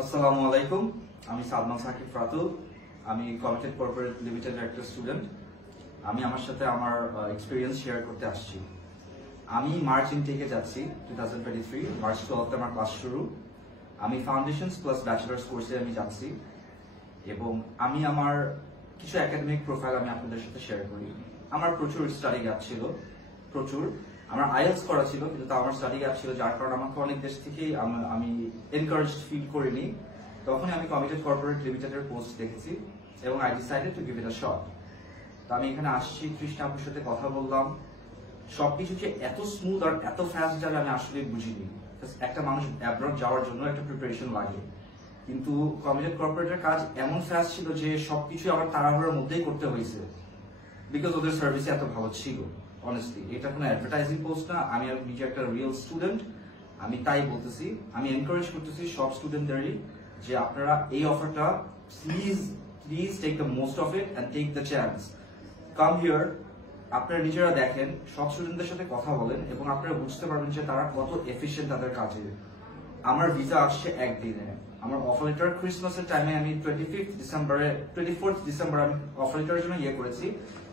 আসসালামু আলাইকুম, আমি সালমান সাকিব রাতুল। আমি কমিটেড কর্পোরেট লিমিটেড একটা স্টুডেন্ট। আমি আমার সাথে আমার এক্সপিরিয়েন্স শেয়ার করতে আসছি। আমি মার্চ ইনটেকে যাচ্ছি 2023, মার্চ 12 আমার ক্লাস শুরু। আমি ফাউন্ডেশনস প্লাস ব্যাচেলার্স কোর্সে আমি যাচ্ছি এবং আমি আমার কিছু একাডেমিক প্রোফাইল আমি আপনাদের সাথে শেয়ার করি। আমার প্রচুর স্টাডি গ্যাপ ছিল, প্রচুর। আমার আইএলটিএস করা ছিল, কিন্তু আমার স্টাডি গ্যাপ ছিল, যার কারণে আমাকে অনেক দেশ থেকেই আমি এনকারেজড ফিল করিনি। তখনই আমি কমিটেড কর্পোরেট লিমিটেডের পোস্ট দেখেছি এবং I decided to give it a shot. তো আমি এখানে আসছি, কৃষ্ণা আপুর সাথে কথা বললাম। সবকিছু যে এত স্মুথ আর এত ফাস্ট যাবে আমি আসলে বুঝিনি। একটা মানুষ অ্যাব্রড যাওয়ার জন্য একটা প্রিপারেশন লাগে, কিন্তু কমিটেড কর্পোরেটের কাজ এমন ফাস্ট ছিল যে সবকিছু আমার তাড়াহুড়োর মধ্যেই করতে হয়েছে, বিকজ ওদের সার্ভিস এত ভালো ছিল। অনেস্টলি এটা কোনো অ্যাডভার্টাইজিং পোস্ট না, আমি নিজে একটা রিয়েল স্টুডেন্ট। আমি তাই বলতেছি, আমি এনকারেজ করতেছি সব স্টুডেন্টদেরই যে আপনারা এই অফারটা please take the most of it and take the chance. Come here, আপনারা নিজেরা দেখেন, সব স্টুডেন্টদের সাথে কথা বলেন এবং আপনারা বুঝতে পারবেন যে তারা কত এফিশিয়েন্ট তাদের কাজে। আমার ভিসা আসছে একদিনে। আমার অফার লেটার ক্রিসমাসের টাইমে আমি 24 ডিসেম্বর আমি অফার লেটারের জন্য করেছি।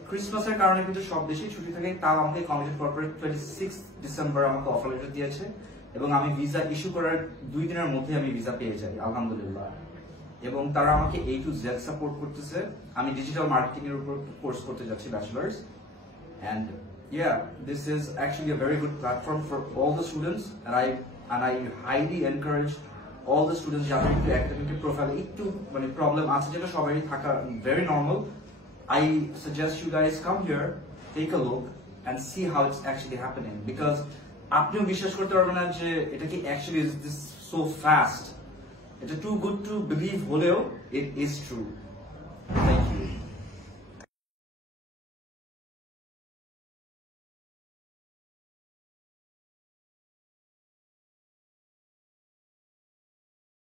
ক্রিসমাসের কারণে কিন্তু সব দেশেই ছুটি থাকে, তাও আমাকে কমিটেড কর্পোরেট 26 ডিসেম্বর আমাকে অফার লেটার দিয়েছে এবং আমি ভিসা ইস্যু করার 2 দিনের মধ্যে আমি ভিসা পেয়ে যাই, আলহামদুলিল্লাহ। এবং তারা আমাকে A to Z সাপোর্ট করতেছে। আমি ডিজিটাল মার্কেটিং এর উপর কোর্স করতে যাচ্ছি, bachelors. And yeah, this is actually a very good platform for all the students, and I highly encourage all the students যাদের একটু একাডেমিক প্রোফাইল একটু মানে প্রবলেম আছে, যেটা সবারই থাকা very normal. I suggest you guys come here, take a look and see how it's actually happening, because আপনিও বিশ্বাস করতে পারবেন না যে এটা কি actually is this so fast. It's too good to believe হলেও it is true. Thank you.